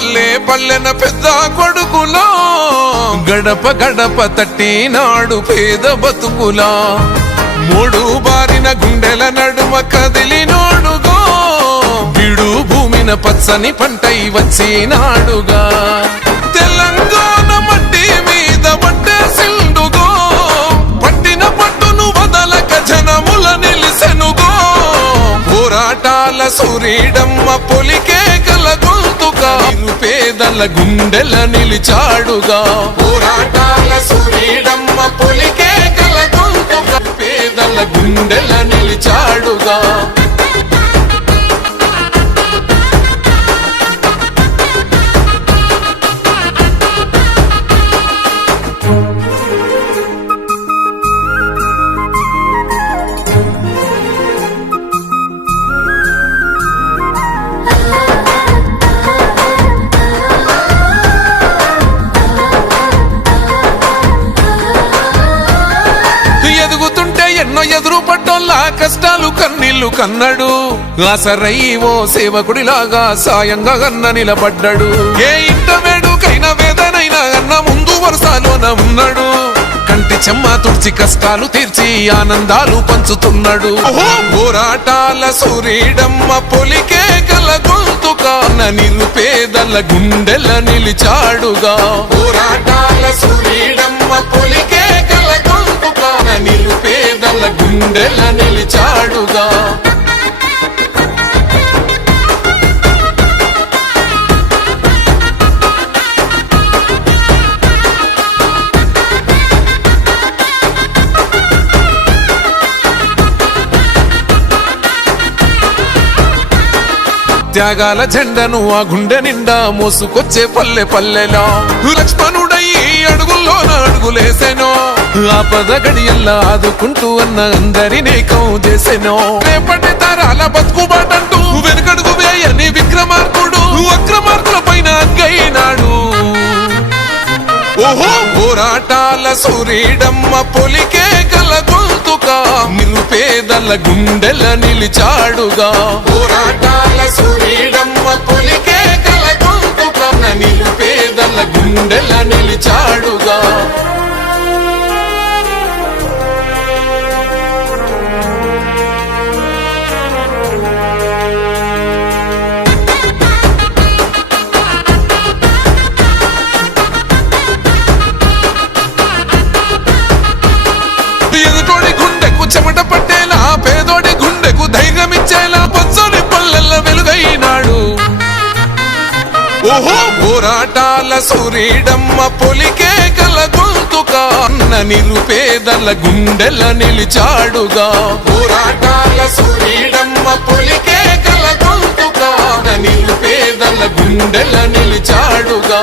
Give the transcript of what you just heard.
పల్లె పల్లెన పెద్ద కొడుకులా గడప గడప తట్టినాడు పేద బతుకులా మూడు బారిన గుండెల నడుమ కదిలినోడుగా బిడు భూమిన పచ్చని పంటై వచ్చినాడుగా తెలంగాణ మట్టి మీద పట్టేసిండుగో పట్టిన పట్టును వదలక జనముల నిలిసెనుగో పోరాటాల సూరీడమ్మ పొలికే గల గొంతుగా పేదల గుండెల నిలిచాడుగా పోరాటాల సూరీడమ్మ పొలికే గల గొంతుగా పేదల గుండెల నిలిచాడుగా ఎన్నో ఎదురు పడ్డోళ్ళ కష్టాలు కన్నీళ్లు కన్నాడు ఆసరై ఓ సేవకుడిలాగా సాయంగా అన్న నిలబడ్డాడు ఏ ఇంట వేడుకైన వేదనైనా అన్న ముందు వరుసలోన ఉన్నాడు కంటి చెమ్మ తుడిచి కష్టాలు తీర్చి ఆనందాలు పంచుతున్నాడు పోరాటాల సూరీడమ్మ పొలికే గల గొంతుగా నిరుపేదల గుండెల నిలిచాడుగా పోరాటాల సూరీడమ్మ పొలికే గల గొంతుగా నిరుపేదల గుండెల నిలిచాడుగా త్యాగాల జెండను ఆ గుండె నిండా మోసుకొచ్చే పల్లె పల్లెలా లక్ష్మణుడయ్యి అడుగుల్లోన అడుగులేసెనో ఆపద గడియల్లా ఆదుకుంటూ అన్న అందరినీ కౌ చేసెనో రేపటి తరాల బతుకుబాటంటూ వెనుకడుగు వేయని విక్రమార్కుడు అక్రమార్కుల పైన అగ్గైనాడు ఓహో పోరాటాల సూరీడమ్మ పొలికే గల గొంతుగా నిరుపేదల గుండెల నిలిచాడుగా పోరాటాల సూరీడమ్మ పొలికే గల గొంతుగా నిరుపేదల గుండెల నిలిచాడుగా చెమట పట్టేలా పేదోడి గుండెకు ధైర్యం ఇచ్చేలా పచ్చని పల్లెల్ల వెలుగైనాడు ఓహో పోరాటాల సూరీడమ్మ పొలికే గల గొంతుగా నిరుపేదల గుండెల నిలిచాడుగా పోరాటాల సూరీడమ్మ పొలికే గల గొంతుగా నిరుపేదల గుండెల నిలిచాడుగా